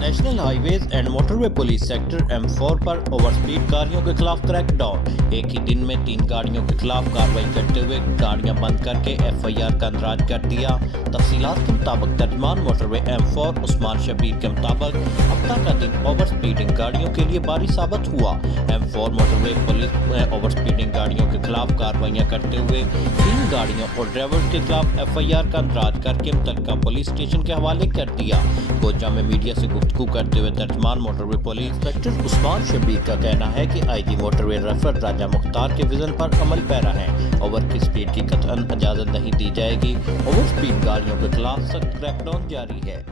National high ways and motor way police sector M4 per over speed گاڑیوں کے خلاف crack down. ایک ہی دن میں 3 گاڑیوں کے خلاف کارروائی کرتے ہوئے گاڑیاں بند کر کے FIR کا اندراج کر دیا۔ تفصیلات کے مطابق ترجمان موٹر وے M4 عثمان شبیر کے مطابق ہفتہ کا دن اوور سپیڈنگ گاڑیوں کے لیے باری ثابت ہوا۔ M4 موٹر وے پولیس نے اوور سپیڈنگ گاڑیوں کے خلاف کارروائیاں کرتے ہوئے 3 گاڑیوں اور ڈرائیور کے خلاف FIR کا اندراج کر کے متعلقہ پولیس اسٹیشن کے حوالے کر دیا۔ گوجہ میں میڈیا سے گفتگو کرتے ہوئے ترجمان موٹر وے پولیس انسپکٹر عثمان شبیر کا کہنا ہے کہ IG موٹر وے رفعت راجہ مختار کے وژن پر عمل پیرا ہیں۔ اوور کی سپیڈ کی قطعاً اجازت نہیں دی جائے گی۔ اوور سپیڈ گاڑیوں کے خلاف سخت کریک ڈاؤن جاری ہے۔